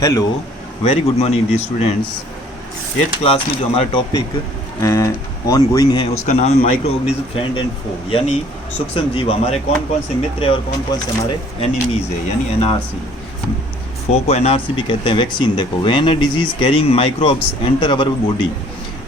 Hello, very good morning D students. 8th class में जो हमारा टॉपिक ऑन गोइंग है उसका नाम है माइक्रो ऑर्गेनिज्म फ्रेंड एंड फो, यानी सूक्ष्म जीव हमारे कौन कौन से मित्र है और कौन कौन से हमारे एनिमीज़ है, यानी एनआरसी। फो को एनआरसी भी कहते हैं। वैक्सीन देखो, when a disease carrying microbes enter our body,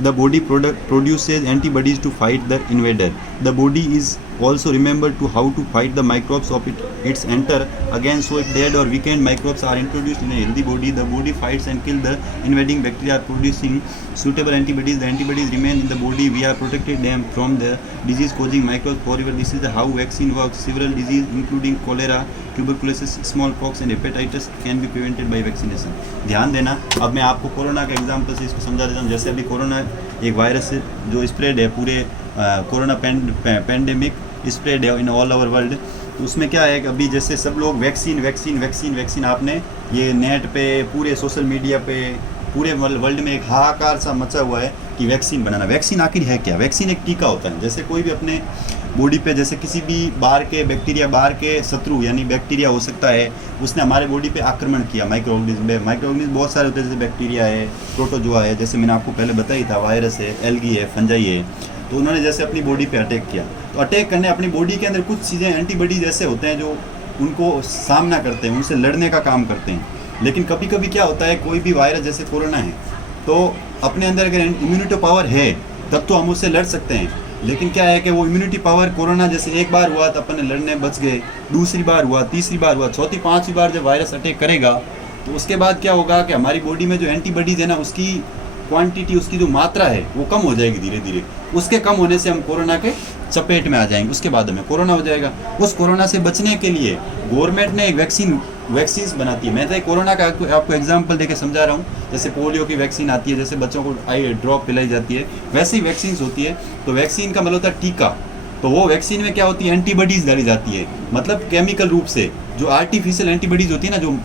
the body produces antibodies to fight the invader. The body is also remembered to how to fight the microbes of its enter again. So if dead or weakened microbes are introduced in a healthy body fights and kill the invading bacteria, are producing suitable antibodies. The antibodies remain in the body. We are protected them from the disease causing microbes forever. This is how vaccine works. Several diseases including cholera, tuberculosis, smallpox and hepatitis can be prevented by vaccination. ध्यान देना, अब मैं आपको corona के example से इसको समझा देता हूँ। जैसे अभी कोरोना एक वायरस जो स्प्रेड है, पूरे कोरोना पेंडेमिक स्प्रेड है इन ऑल ओवर वर्ल्ड। तो उसमें क्या है कि अभी जैसे सब लोग वैक्सीन वैक्सीन वैक्सीन वैक्सीन, आपने ये नेट पे पूरे सोशल मीडिया पे पूरे वर्ल्ड में एक हाहाकार सा मचा हुआ है कि वैक्सीन बनाना। वैक्सीन आखिर है क्या? वैक्सीन एक टीका होता है। जैसे कोई भी अपने बॉडी पे, जैसे किसी भी बाहर के बैक्टीरिया, बाहर के शत्रु यानी बैक्टीरिया हो सकता है, उसने हमारे बॉडी पे आक्रमण किया। माइक्रो ऑर्गेनिज्म बहुत सारे होते हैं, जैसे बैक्टीरिया है, प्रोटोजोआ है, जैसे मैंने आपको पहले बताया था, वायरस है, एल्गी है, फंजाई है। तो उन्होंने जैसे अपनी बॉडी पे अटैक किया, तो अटैक करने अपनी बॉडी के अंदर कुछ चीज़ें एंटीबॉडीज ऐसे होते हैं जो उनको सामना करते हैं, उनसे लड़ने का काम करते हैं। लेकिन कभी कभी क्या होता है, कोई भी वायरस जैसे कोरोना है, तो अपने अंदर अगर इम्यूनिटी पावर है तब तो हम उससे लड़ सकते हैं। लेकिन क्या है कि वो इम्यूनिटी पावर, कोरोना जैसे एक बार हुआ तो अपन लड़ने बच गए, दूसरी बार हुआ, तीसरी बार हुआ, चौथी पांचवी बार जब वायरस अटैक करेगा तो उसके बाद क्या होगा कि हमारी बॉडी में जो एंटीबॉडीज है ना, उसकी क्वांटिटी, उसकी जो मात्रा है वो कम हो जाएगी धीरे धीरे। उसके कम होने से हम कोरोना के चपेट में आ जाएंगे, उसके बाद हमें कोरोना हो जाएगा। उस कोरोना से बचने के लिए गवर्नमेंट ने एक वैक्सीन बनाती है। मैं तो कोरोना का आपको एग्जांपल देके समझा रहा हूँ। जैसे पोलियो की वैक्सीन आती है, जैसे बच्चों को आई ड्रॉप पिलाई जाती है, वैसे ही वैक्सीन होती है। तो वैक्सीन का मतलब होता है टीका। तो वो वैक्सीन में क्या होती है, एंटीबॉडीज डाली जाती है, मतलब केमिकल रूप से जो आर्टिफिशियल एंटीबॉडीज होती है ना, जो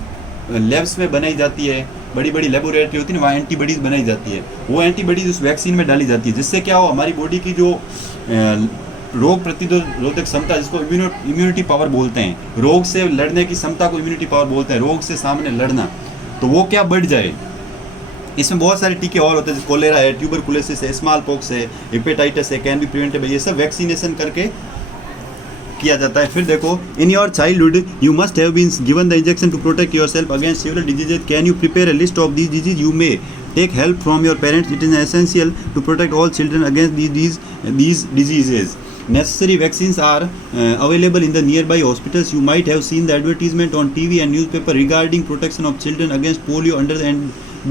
लैब्स में बनाई जाती है, बड़ी बड़ी लेबोरेटरी होती है ना, वहाँ एंटीबॉडीज बनाई जाती है। वो एंटीबॉडीज उस वैक्सीन में डाली जाती है, जिससे क्या हो, हमारी बॉडी की जो रोग प्रतिरोधक क्षमता, जिसको इम्यूनिटी पावर बोलते हैं, रोग से लड़ने की क्षमता को इम्यूनिटी पावर बोलते हैं, रोग से सामने लड़ना, तो वो क्या बढ़ जाए। इसमें बहुत सारे टीके और होते हैं, जैसे कोलेरा है, ट्यूबरकुलोसिस है, स्मॉल पॉक्स है, हेपेटाइटिस है, कैन बी प्रिवेंटेड। ये सब वैक्सीनेशन करके किया जाता है। फिर देखो, in your childhood you must have been given the injection to protect yourself against several diseases. Can you prepare a list of these disease? You may take help from your parents. It is essential to protect all children against these diseases. Necessary vaccines are available in the nearby hospitals. You might have seen the advertisement on TV and newspaper regarding protection of children against polio under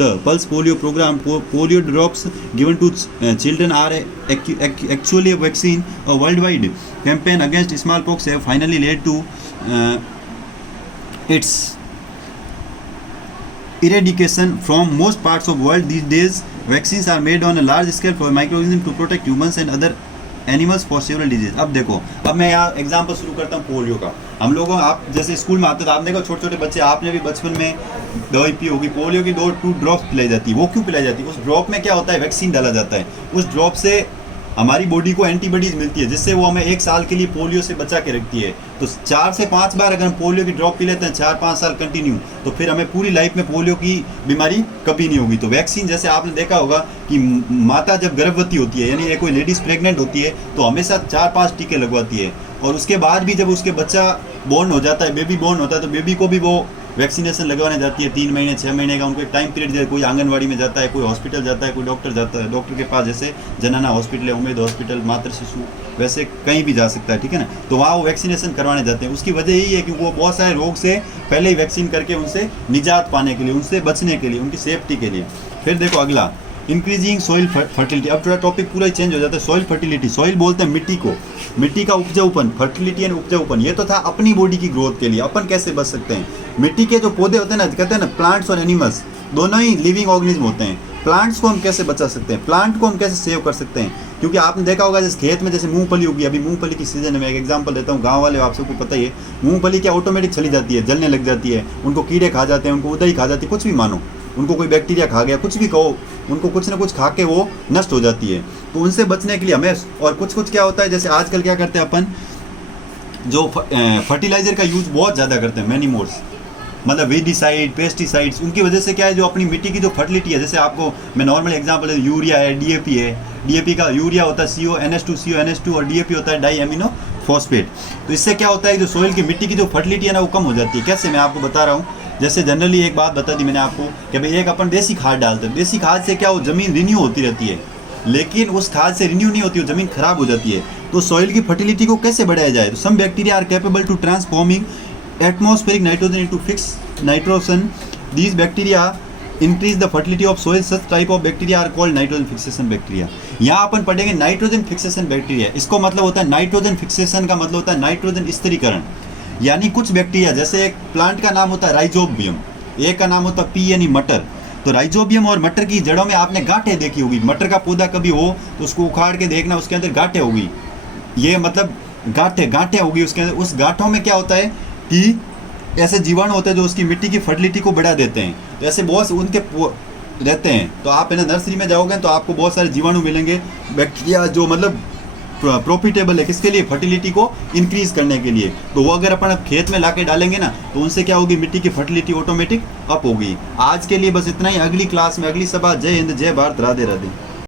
the Pulse Polio program. Polio drops given to children are actually a vaccine. A worldwide campaign against smallpox have finally led to its eradication from most parts of world. These days vaccines are made on a large scale for microorganisms to protect humans and other animals for several disease. अब देखो, अब मैं यहाँ example शुरू करता हूँ polio का। हम लोगों, आप जैसे स्कूल में आते हो तो आप देखो छोटे छोटे बच्चे, आपने भी बचपन में दवाई पी होगी, पोलियो की 2 ड्रॉप्स पिलाई जाती है। वो क्यों पिलाई जाती है? उस ड्रॉप में क्या होता है, वैक्सीन डाला जाता है। उस ड्रॉप से हमारी बॉडी को एंटीबॉडीज मिलती है, जिससे वो हमें 1 साल के लिए पोलियो से बचा के रखती है। तो 4 से 5 बार अगर हम पोलियो की ड्रॉप पी लेते हैं 4-5 साल कंटिन्यू, तो फिर हमें पूरी लाइफ में पोलियो की बीमारी कभी नहीं होगी। तो वैक्सीन, जैसे आपने देखा होगा कि माता जब गर्भवती होती है, यानी कोई लेडीज़ प्रेग्नेंट होती है, तो हमेशा 4-5 टीके लगवाती है। और उसके बाद भी जब उसके बच्चा बॉर्न हो जाता है, बेबी बॉर्न होता है, तो बेबी को भी वो वैक्सीनेशन लगवाने जाती है। 3 महीने 6 महीने का उनको एक टाइम पीरियड दिया। कोई आंगनवाड़ी में जाता है, कोई हॉस्पिटल जाता है, कोई डॉक्टर जाता है, डॉक्टर के पास, जैसे जनाना हॉस्पिटल है, उम्मीद हॉस्पिटल, मातृ शिशु, वैसे कहीं भी जा सकता है, ठीक है ना। तो वहाँ वो वैक्सीनेशन करवाने जाते हैं। उसकी वजह यही है कि वो बहुत सारे रोग से पहले ही वैक्सीन करके उनसे निजात पाने के लिए, उनसे बचने के लिए, उनकी सेफ्टी के लिए। फिर देखो अगला, इंक्रीजिंग सॉइल फर्टिलिटी। अब थोड़ा टॉपिक पूरा ही चेंज हो जाता है। सॉइल फर्टिलिटी, सॉइल बोलते हैं मिट्टी को, मिट्टी का उपजाऊपन, फर्टिलिटी एंड उपजाऊपन। ये तो था अपनी बॉडी की ग्रोथ के लिए। अपन कैसे बच सकते हैं? मिट्टी के जो पौधे होते हैं ना, कहते हैं ना, प्लांट्स और एनिमल्स दोनों ही लिविंग ऑर्गेनिज्म होते हैं। प्लांट्स को हम कैसे बचा सकते हैं, प्लांट को हम कैसे सेव कर सकते हैं? क्योंकि आपने देखा होगा जैसे खेत में जैसे मूंगफली होगी, अभी मूंगफली की सीजन में एक एग्जांपल देता हूँ, गांव वाले आप सबको पता ही है, मूंगफली क्या ऑटोमेटिक चली जाती है, जलने लग जाती है, उनको कीड़े खा जाते हैं, उनको उदय खा जाती है, कुछ भी मानो, उनको कोई बैक्टीरिया खा गया, कुछ भी कहो, उनको कुछ ना कुछ खा के वो नष्ट हो जाती है। तो उनसे बचने के लिए हमें, और कुछ क्या होता है, जैसे आजकल क्या करते हैं अपन, जो फर्टिलाइजर का यूज़ बहुत ज़्यादा करते हैं, मैनी मोड्स, मतलब वेडिसाइड, पेस्टिसाइड्स, उनकी वजह से क्या है, जो अपनी मिट्टी की जो फर्टिलिटी है, जैसे आपको मैं नॉर्मल एग्जांपल है, यूरिया है, डीएपी है, डीएपी का यूरिया होता है CO NH2 और डीएपी होता है डाई एमिनो फॉस्फेट। तो इससे क्या होता है, जो सोइल की मिट्टी की जो फर्टिलिटी है ना वो कम हो जाती है। कैसे, मैं आपको बता रहा हूँ। जैसे जनरली एक बात बता दी मैंने आपको कि भाई एक अपन देसी खाद डालते हैं, देसी खाद से क्या वो ज़मीन रिन्यू होती रहती है, लेकिन उस खाद से रिन्यू नहीं होती, वो ज़मीन खराब हो जाती है। तो सॉइल की फर्टिलिटी को कैसे बढ़ाया जाए, तो some bacteria are capable to transforming atmospheric nitrogen into fix nitrogen. These bacteria increase the fertility of soil. Such type of bacteria are called nitrogen fixation bacteria. यहाँ अपन पढ़ेंगे नाइट्रोजन फिक्सेशन बैक्टीरिया। इसको मतलब होता है नाइट्रोजन फिक्सेशन का मतलब होता है नाइट्रोजन स्थिरीकरण। यानी कुछ बैक्टीरिया, जैसे एक प्लांट का नाम होता है राइजोबियम, एक का नाम होता है पी यानी मटर। तो राइजोबियम और मटर की जड़ों में आपने गांठें देखी होगी। मटर का पौधा कभी हो तो उसको उखाड़ के देखना, उसके अंदर गांठें होगी। ये मतलब गांठें होगी उसके अंदर। उस गांठों में क्या होता है कि ऐसे जीवाणु होते हैं जो उसकी मिट्टी की फर्टिलिटी को बढ़ा देते हैं। तो ऐसे बहुत उनके रहते हैं। तो आप है ना नर्सरी में जाओगे तो आपको बहुत सारे जीवाणु मिलेंगे, बैक्टीरिया, जो मतलब प्रॉफिटेबल है किसके लिए, फर्टिलिटी को इंक्रीज करने के लिए। तो वो अगर अपन खेत में लाके डालेंगे ना तो उनसे क्या होगी, मिट्टी की फर्टिलिटी ऑटोमेटिक अप होगी। आज के लिए बस इतना ही। अगली क्लास में, अगली सभा, जय हिंद, जय भारत, राधे राधे।